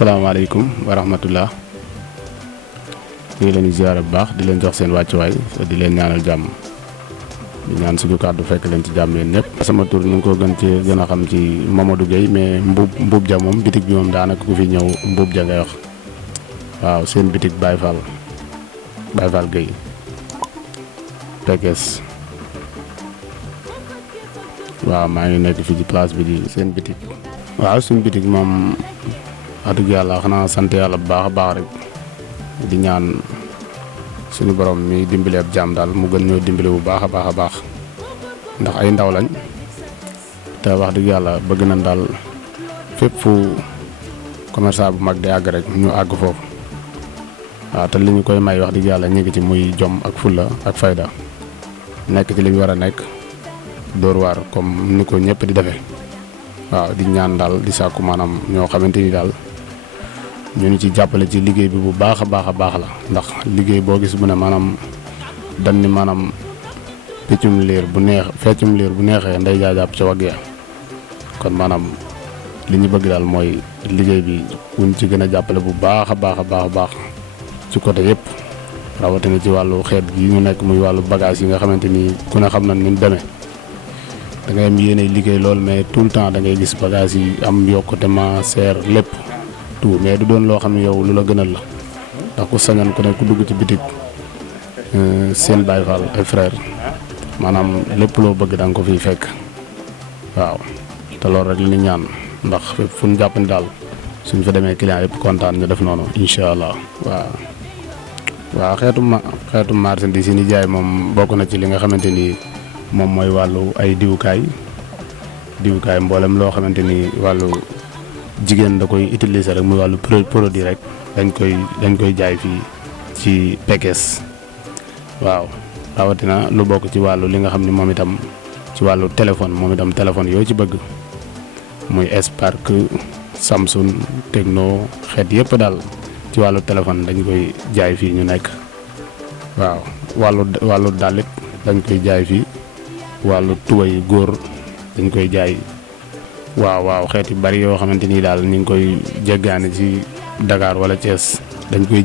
asalaamaaleykum wa rahmatullah ñu ngi leen di ziar bu baax di leen jox seen wàccuwaay di leen ñaanal jàmm di ñaan suñu kàddu fekk leen ci jàmm yéen ñëpp. sama tur ñu ngi ko gën a xam ci Mamadou Gueye mais Mbuub Ja moom bitig bi moom daanaka ku fi ñëw Mbuub Ja ngay wax waaw seen bitig Baye Fall Gueye Pekes waaw maa ngi nekk fii ci place bi di seen bitig. waaw suñu bitig moom wax dëgg yàlla xanaa sant yàlla bu baax a baax rek di ñaan suñu borom mi dimbali ab jaam daal mu gën ñoo dimbali bu baax a baax ndax ay ndaw lañ te wax dëgg yàlla bëgg nañ daal fépp fu commerçant bu mag di àgg rek ñu àgg foofu waaw te li ñu koy may wax dëgg yàlla ñu ngi ci muy jom ak fulla ak fayda nekk ci li ñu war a nekk dóor waar comme ni ko ñëpp di defee waaw di ñaan daal di sàkku maanaam ñoo xamante ni daal ñu ngi ci jàppale ci liggéey bi bu baax a baax la ndax liggéey boo gis bu ne maanaam dañ ni maanaam feccum liir bu neexee nday jaajàpp ca wagg ya kon maanaam li ñu bëgg daal mooy liggéey bi wuñ ci gën a jàppale bu baax a baax ci côté yëpp rawatina ci wàllu xeet gi ñu nekk muy wàllu bagage yi nga xamante ni ku ne xam na ni mu demee da ngay am yéene liggéey lool mais tout le temps da ngay gis bagage yi am yokkute ma seer lépp tout mais du doon loo xam ne yow lu la gënal la ndax ku sañoon ku ne ku dugg ci bitik seen Baye Fall ay frère maanaam lépp loo bëgg da nga ko fiy fekk waaw te loolu rek li ñu ñaan ndax fépp fu ñu jàpp ni daal suñ fa demee client yëpp kontaan ñu def noonu incha allah. waaw xeetu marchandise yi ni jaay moom bokk na ci li nga xamante ni moom mooy wàllu ay diwukaay mboolem loo xamante ni wàllu jigéen da koy utiliser rek muy wàllu produit rek dañ koy jaay fii ci Pekes waaw rawatina lu bokk ci wàllu li nga xam ne moom itam ci wàllu téléphone yoo ci bëgg muy Spark Samsung Tecno xeet yëpp daal ci wàllu téléphone dañ koy jaay fii ñu nekk waaw wàllu dalit dañ koy jaay fii wàllu tubay góor dañ koy jaay waaw xeet yu bari yoo xamante ni daal ñu ngi koy jéggaane ci Dakar wala Thiès dañ koy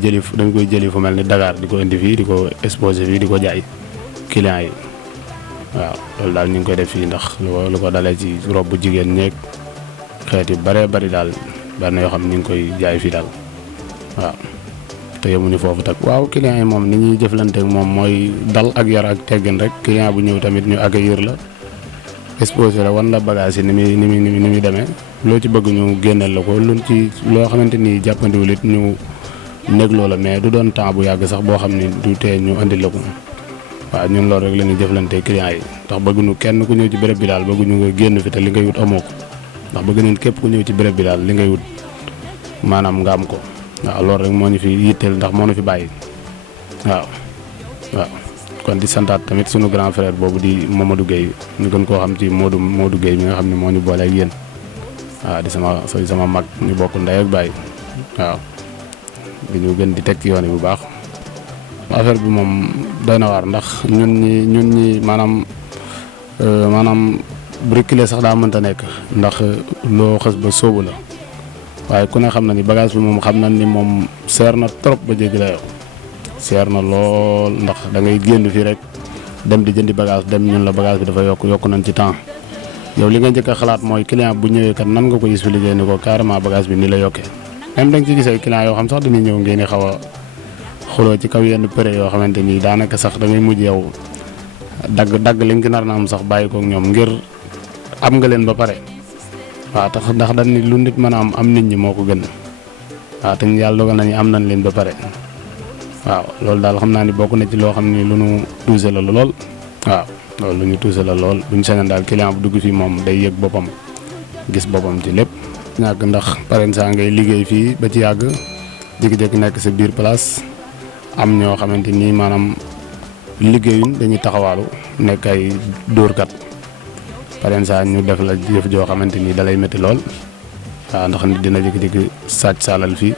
jëli fu mel ni Dakar di ko indi fii di ko exposé fii di ko jaay clients yi waaw loolu daal ñu ngi koy def fii ndax lu ko dalee ci rob bu jigéen ñeeg xeet yu baree bari daal bari na yoo xam ñu ngi koy jaay fii daal waaw te yemuñu foofu tak waaw clients yi moom ni ñuy jëflanteek moom mooy dal ak yar ak teggin rek client bu ñëw tamit ñu accueillir la exposé la wan la bagage yi ni muy demee loo ci bëgg ñu génneel la ko luñ ci loo xamante ni jàppandiwul it ñu négloo la mais du doon temps bu yàgg sax boo xam ni du tee ñu andil la ko waaw ñun loolu rek la ñuy jëflantee clients yi ndax bëgguñu kenn ku ñëw ci béréb bi daal bëgguñu nga génn fi te li ngay wut amoo ko ndax bëgg nañ képp ku ñëw ci béréb bi daal li ngay wut maanaam nga am ko waaw loolu rek moo ñu fi yitteel ndax moo ñu fi bàyyi waaw kon di santaat tamit sunu grand frère boobu di Mamadou Gueye ñu gën koo xam ci Modou Gueye mi nga xam ne moo ñu boole ak yéen waaw di sama mag ñu bokk ndey ak baay waaw di ñu gën di teg ci yoon bu baax affaire bi moom doy na waar ndax ñun ñi maanaam bu reculer sax daa mënta nekk ndax loo xës ba sóobu la waaye ku ne xam na ni bagage bi moom xam na ni moom seer na trop ba jéggi la yow seer na lool ndax da ngay génn fii rek dem di jëndi bagage dem ñun la bagage bi dafa yokk nañ ci temps yow li nga njëkk a xalaat mooy client bu ñëwee kat nan nga ko expliquer ni ko carrément bagage bi ni la yokkee même da nga ci gisee client yoo xam sax dañuy ñëw ngeen di xaw a xuloo ci kaw yenn prix yoo xamante ni daanaka sax da ngay mujj yow dagg li nga nar na am sax bàyyi ko ak ñoom ngir am nga leen ba pare waaw tax ndax dañ ni lu nit mën a am nit ñi moo ko gën waaw te yàlla dogal nañu am nañ leen ba pare waaw loolu daal xam naa ni bokk na ci loo xam ni lu ñu tuuse la lool waaw loolu lu ñu tuuse la lool bu ñu sañoon daal client bu dugg fii moom day yëg boppam gis boppam ci lépp. ñàkk ndax pareen saa ngay liggéey fii ba ci yàgg jékki-jékki nekk sa biir place am ñoo xamante ni maanaam liggéeyuñ dañuy taxawaalu nekk ay dóorkat pareen saa ñu def la jëf joo xamante ni dalay métti lool waaw ndax nit dina jékki-jékki sàcc saalal fii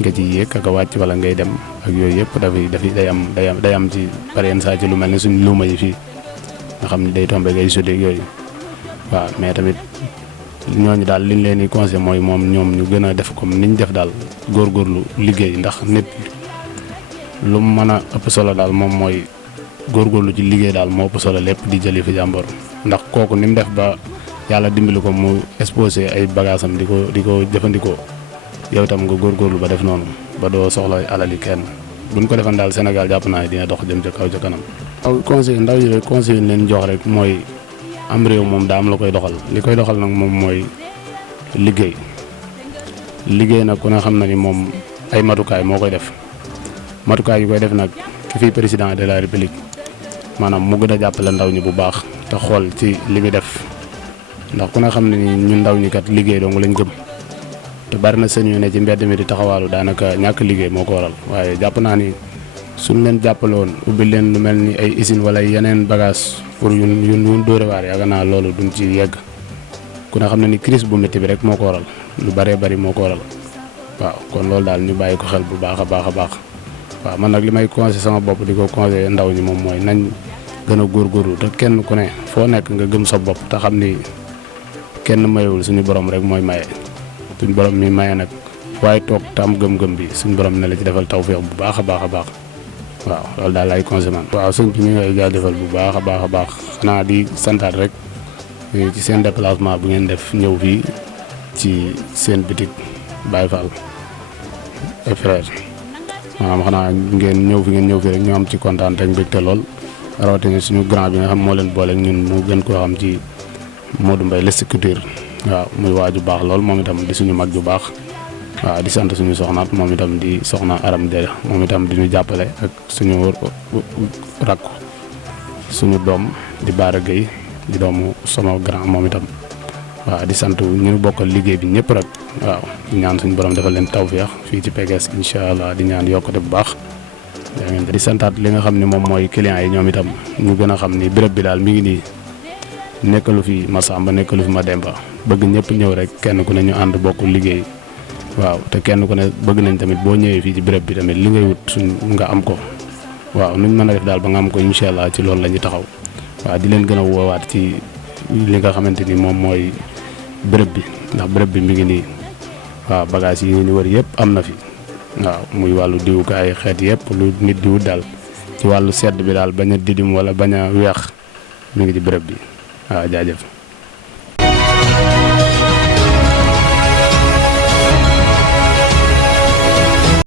nga ci yéeg ak a wàcc wala ngay dem ak yooyu yëpp day am ci pareen saa ci lu mel ni suñ luuma yi fii nga xam ne day tombé ngay sudee yooyu waaw mais tamit ñooñu daal liñ leen di conseil mooy moom ñoom ñu gën a def comme niñ def daal góorgóorlu liggéey ndax nit lu mu mën a ëpp solo daal moom mooy góorgóorlu ci liggéey daal moo ëpp solo lépp di jëli fi jàmbor ndax kooku ni mu def ba yàlla dimbali ko mu exposé ay bagaasam di ko jëfandikoo yow itam nga góorgóorlu ba def noonu ba doo soxla alali kenn buñ ko defan daal Sénégal jàpp naa ne dina dox jëm ca kaw ca kanam. waaw conseil ndaw yi rek conseil yi leen jox rek mooy am réew moom daa am la koy doxal li koy doxal nag moom mooy liggéey nag ku ne xam na ni moom ay matukaay moo koy def matukaay yu koy def nag ki fi président de la république maanaam mu gën a jàppale ndaw ñi bu baax te xool ci li muy def ndax ku ne xam ne ni ñun ndaw ñi kat liggéey dong lañ gëm te bari na seen yu ne ci mbedd mi di taxawaalu daanaka ñàkk liggéey moo ko waral waaye jàpp naa ni suñ leen jàppale woon ubbi leen lu mel ni ay usine wala yeneen bagage pour yun dóore waar yaakaar naa loolu duñ ci yegg ku ne xam ne ni crise bu métti bi rek moo ko waral lu bëree bëri moo ko waral waaw kon loolu daal ñu bàyyi ko xel bu baax a baax a baax waaw man nag li may conseillé sama bopp di ko conseillé ndaw ñi moom mooy nañ gën a góorgóorlu te kenn ku ne foo nekk nga gëm sa bopp te xam ni kenn mayewul suñu borom rek mooy maye suñu borom mi maye nag waaye toog te am gëm-gëm bi suñu borom ne la ci defal tawfeex bu baax a baax a baax waaw loolu daal lay conseillé man. waaw sëñ bi ñu ngi lay jaajëfal bu baax a baax a baax xanaa di santaat rek ci seen déplacement bu ngeen def ñëw fii ci seen bitik Baye Fall et frère maanaam xanaa ngeen ñëw fi rek ñu am ci kontaan te mbégte lool rawatina suñu grand bi nga xam moo leen boole ñun mu gën koo xam ci Modou Mbaye Less Couture waaw muy waaju baax lool moom itam di suñu mag ju baax waaw di sant suñu soxnaat moom itam di soxna Aram de moom itam di ñu jàppale ak suñu rakk suñu doom di Baara Gueye di doomu sama grand moom itam waaw di sant ñu bokkal liggéey bi ñëpp rek waaw di ñaan suñu borom defal leen tawfeex fii ci PGS incha allah di ñaan yokkute bu baax di santaat li nga xam ne moom mooy clients yi ñoom itam ñu gën a xam ni béréb bi daal mi ngi nii nekkalu fi Massamba nekkalu fi Mademba bëgg ñëpp ñëw rek kenn ku ne ñu ànd bokk liggéey waaw te kenn ku ne bëgg nañ tamit boo ñëwee fii ci béréb bi tamit li ngay wut suñ nga am ko waaw nuñ mën a def daal ba nga am ko incha allah ci loolu la ñuy taxaw waaw di leen gën a woowaat ci li nga xamante ni moom mooy béréb bi ndax béréb bi mi ngi nii waaw bagage yi ñu wër yëpp am na fi waaw muy wàllu diwukaay xeet yëpp lu nit di wut daal ci wàllu sedd bi daal bañ a didim wala bañ a weex mi ngi ci béréb bi waaw jaajëf